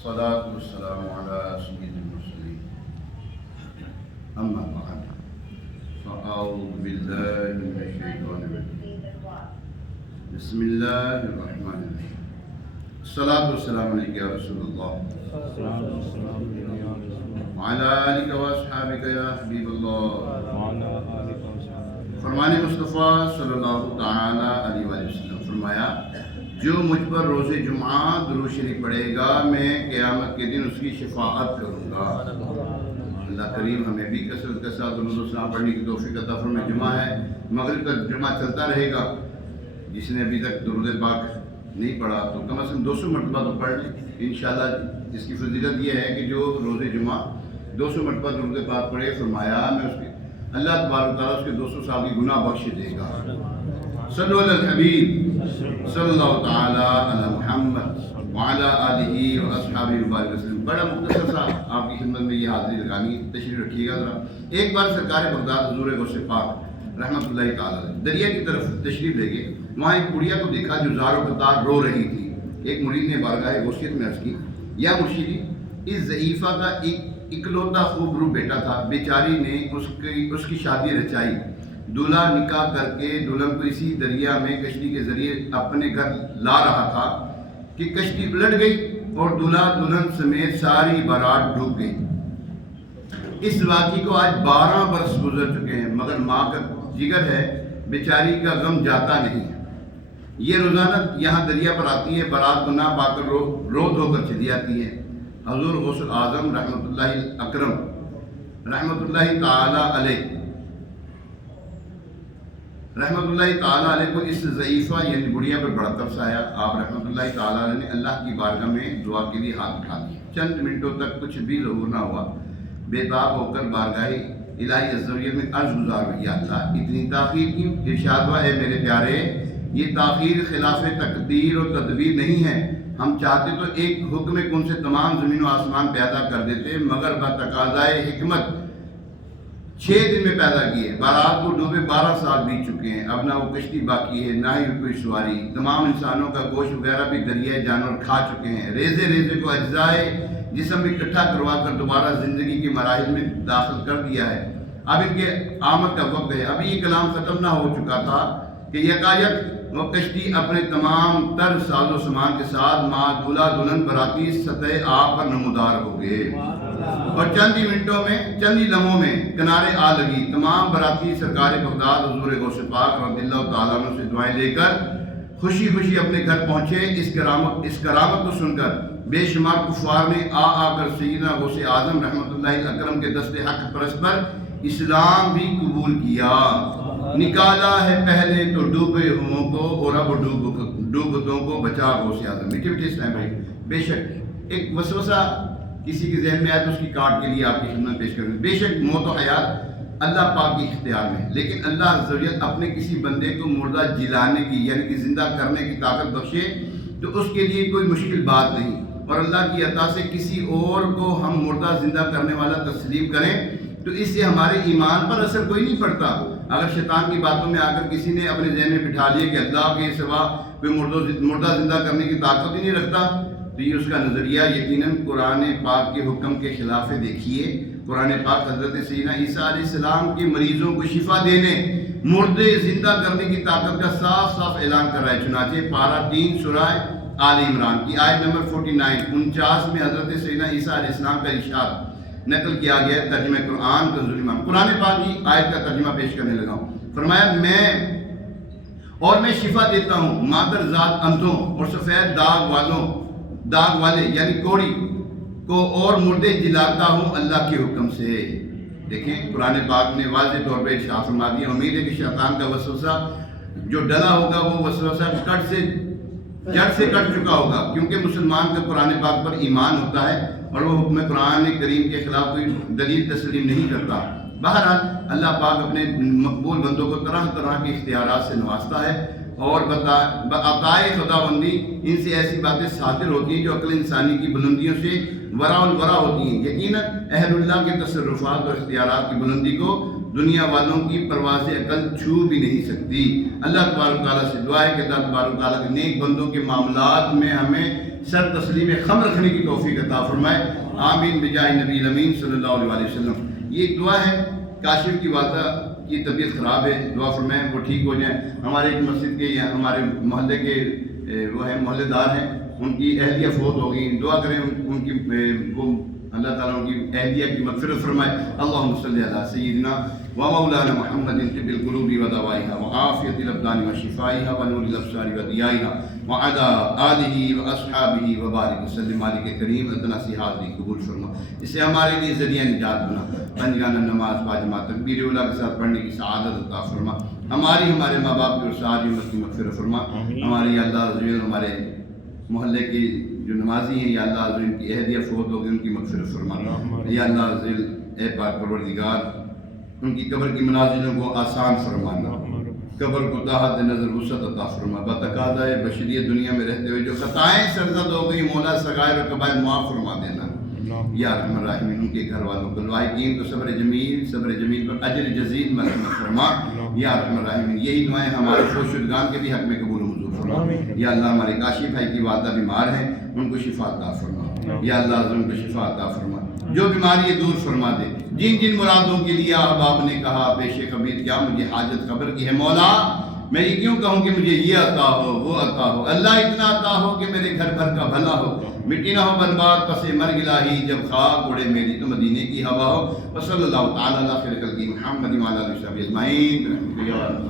الصلاة والسلام على سيد المرسلين أما بعد فأعوذ بالله من الشيطان الرجيم بسم الله الرحمن الرحيم الصلاة والسلام عليك يا رسول الله وعلى آلك وأصحابك يا حبيب الله. فرمان مصطفیٰ صلی اللہ تعالی علیہ وسلم فرمایا جو مجھ پر روز جمعہ درود شریف پڑھے گا میں قیامت کے دن اس کی شفاعت کروں گا. اللہ کریم ہمیں بھی کثرت کے ساتھ درود و سلام پڑھنے کی توفیق عطا فرمائے. جمعہ ہے، مغرب تک جمعہ چلتا رہے گا. جس نے ابھی تک درود پاک نہیں پڑھا تو کم از کم 200 مرتبہ تو پڑھ لیں. انشاءاللہ اس کی فضیلت یہ ہے کہ جو روز جمعہ 200 مرتبہ درود پاک پڑھے، فرمایا میں اس کے اللہ تبارک تعالیٰ اس کے 200 سال کی گناہ بخش دے گا. صلو علی الحبیب صلی اللہ تعالی علی محمد وعلی آلہ واصحابہ وسلم. بڑا مختصر سا آپ کی خدمت میں یہ حاضری لگانی، تشریف رکھیے گا ذرا. ایک بار سرکار بغداد حضور غوث پاک رحمۃ اللہ تعالی علیہ دریا کی طرف تشریف لے گئے. وہاں ایک بڑھیا کو دیکھا جو زاروں قطار رو رہی تھی. ایک مرید نے بارگاہ غوثیت میں عرض کی، یا مرشدی اس ضعیفہ کا اکلوتا خوب رو بیٹا تھا، بیچاری نے اس کی شادی رچائی. دولہا نکاح کر کے دلہن کو اسی دریا میں کشتی کے ذریعے اپنے گھر لا رہا تھا کہ کشتی الٹ گئی اور دولہا دلہن سمیت ساری بارات ڈوب گئی. اس واقعے کو آج 12 برس گزر چکے ہیں، مگر ماں کا جگر ہے، بیچاری کا غم جاتا نہیں. یہ روزانہ یہاں دریا پر آتی ہے، بارات کو نہ پا کر رو دھو کر چلی آتی ہے. حضور غوث اعظم رحمۃ اللہ اکرم رحمۃ اللہ تعالی علیہ کو اس ضعیفہ یعنی بڑھیا پر بڑا ترس آیا. آپ رحمۃ اللہ تعالی علیہ نے اللہ کی بارگاہ میں دعا کے لیے ہاتھ اٹھا دیا. چند منٹوں تک کچھ بھی ظہور نہ ہوا. بےتاب ہو کر بارگاہ الہی عز و جل میں عرض گزار ہوئی، یا اللہ اتنی تاخیر کیوں؟ ارشاد ہوا، اے میرے پیارے یہ تاخیر خلاف تقدیر اور تدبیر نہیں ہے. ہم چاہتے تو ایک حکم کن سے تمام زمین و آسمان پیدا کر دیتے، مگر بتقاضائے حکمت 6 دن میں پیدا کیے. بارات کو ڈوبے 12 سال بیت چکے ہیں. اب نہ وہ کشتی باقی ہے نہ ہی کوئی سواری. تمام انسانوں کا گوشت وغیرہ بھی دریائے جانور کھا چکے ہیں. ریزے ریزے کو اجزائے جسم میں اکٹھا کروا کر دوبارہ زندگی کے مراحل میں داخل کر دیا ہے. اب ان کے آمد کا وقت ہے. ابھی یہ کلام ختم نہ ہو چکا تھا کہ یکایک وہ کشتی اپنے تمام تر ساز و سامان کے ساتھ ماں دولہا دلہن براتی سطح آب پر نمودار ہو گئے اور چند ہی لمحوں میں کنارے آ لگی. تمام براتی سرکار بغداد حضور غوث پاک رضی اللہ تعالیٰ عنہ سے دعائیں لے کر خوشی خوشی اپنے گھر پہنچے. اس کرامت کو سن کر بے شمار کفار نے آ کر سیدنا غوث اعظم رحمۃ اللہ اکرم کے دست حق پرست پر اسلام بھی قبول کیا. نکالا ہے پہلے تو ڈوبے ہوں کو اور اب ڈوبتوں کو بچا غوث اعظم. میٹھے اسلام بھائی، بے شک ایک وسوسہ کسی کے ذہن میں آئے تو اس کی کاٹ کے لیے آپ کی خدمت پیش کریں. بے شک موت و حیات اللہ پاک کے اختیار میں، لیکن اللہ عز و جل اپنے کسی بندے کو مردہ جلانے کی یعنی کہ زندہ کرنے کی طاقت بخشے تو اس کے لیے کوئی مشکل بات نہیں. اور اللہ کی عطا سے کسی اور کو ہم مردہ زندہ کرنے والا تسلیم کریں تو اس سے ہمارے ایمان پر اثر کوئی نہیں پڑتا. اگر شیطان کی باتوں میں آ کر کسی نے اپنے ذہن میں بٹھا لیا کہ اللہ کے سوا کوئی مردہ زندہ کرنے کی طاقت ہی نہیں رکھتا تو یہ اس کا نظریہ یقیناً قرآن پاک کے حکم کے خلاف ہے. دیکھیے قرآن پاک حضرت سیدنا عیسیٰ علیہ السلام کے مریضوں کو شفا دینے، مردے زندہ کرنے کی طاقت کا صاف صاف اعلان کر رہا ہے. چنانچہ پارہ 3 سورہ آل عمران کی آیت نمبر 49 میں حضرت سیدنا عیسیٰ علیہ السلام کا ارشاد نقل کیا گیا ہے. ترجمہ قرآن کنز ایمان. قرآن پاک کی آیت کا ترجمہ پیش کرنے لگا ہوں. فرمایا میں شفا دیتا ہوں مادر ذات اندھوں اور سفید داغ والے یعنی کوڑی کو اور مردے جلاتا ہوں اللہ کے حکم سے. دیکھیں قرآن پاک نے واضح طور پہ ارشاد فرما دیا. امید ہے کہ شیطان کا وسوسہ جو ڈلا ہوگا وہ وسوسہ جڑ سے کٹ چکا ہوگا، کیونکہ مسلمان کا قرآن پاک پر ایمان ہوتا ہے اور وہ حکم قرآن کریم کے خلاف کوئی دلیل تسلیم نہیں کرتا. بہرحال اللہ پاک اپنے مقبول بندوں کو طرح طرح کے اختیارات سے نوازتا ہے اور عطائے خداوندی ان سے ایسی باتیں صادر ہوتی ہیں جو عقل انسانی کی بلندیوں سے ورا الورا ہوتی ہیں. یقیناً اہل اللہ کے تصرفات اور اختیارات کی بلندی کو دنیا والوں کی پرواز عقل چھو بھی نہیں سکتی. اللہ تبارک تعالیٰ سے دعا ہے کہ اللہ تبارک تعالیٰ کے نیک بندوں کے معاملات میں ہمیں سر تسلیم خم رکھنے کی توفیق عطا فرمائے، آمین بجاہ نبی الامین صلی اللہ علیہ وسلم۔ یہ ایک دعا ہے، کاشف کی والدہ کی طبیعت خراب ہے، دعا فرمائیں وہ ٹھیک ہو جائیں۔ ہمارے ایک مسجد کے یا ہمارے محلے کے وہ ہیں محلے دار ہیں، ان کی اہلیہ فوت ہو گئی، دعا کریں ان کی وہ اللہ تعالیٰ ان کی اہلیہ کی مغفرت فرمائے۔ اللہم صلی علی سیدنا و مولانا محمد طب القلوب و دوائها وعافیت الابدان و شفائها و نور الابصار و ضیائها وعلی آلہ و اصحابہ وبارک وسلم۔ مالک کریم اتنا سی حاضری قبول فرما، اسے ہمارے لیے ذریعہ نجات بنا، پنجگانہ نماز باجماعت تکبیر اولیٰ کے ساتھ پڑھنے کی سعادت عطا فرما، ہماری ہمارے ماں باپ کی اور ساری امت کی مغفرت فرما۔ ہماری اللہ عز و جل ہمارے محلے کی جو نمازی ہیں یا اللہ عز و جل ان کی اہلیہ فوت ہو گئی، ان کی مغفرت فرما۔ یا اللہ عز و جل اے پاک پروردگار ان کی قبر کی منازلوں کو آسان فرمانا، قبر کو تحت نظر وسعت عطا فرما، بتقاضۂ بشریت دنیا میں رہتے ہوئے جو خطائیں سرزد ہو گئی مولا صغائر اور کبائر معاف فرما دینا۔ یا ارحم الراحمین ان کے گھر والوں کو، لواحقین کو صبر جمیل پر اجر جزیل مرحمت فرما۔ یا ارحم الراحمین یہی دعائیں ہمارے فوشدگان کے بھی حق میں قبول و منظور فرما۔ یا اللہ ہمارے کاشف بھائی کی والدہ بیمار ہیں، ان کو شفا عطا فرما۔ یا اللہ ان کو شفا عطا فرما، جو بیماری دور فرما دے، جن جن مرادوں کے لیے احباب نے کہا پیش خبیر کیا مجھے حاجت قبر کی ہے مولا، میں یہ کیوں کہوں کہ مجھے یہ عطا ہو وہ عطا ہو، اللہ اتنا عطا ہو کہ میرے گھر بھر کا بھلا ہو، مٹی نہ ہو برباد پس مرگ الہی، جب خاک اڑے میری تو مدینے کی ہوا ہو۔ وصلی اللہ تعالی علی خیر خلقہ محمد وعلی آلہ وصحبہ اجمعین۔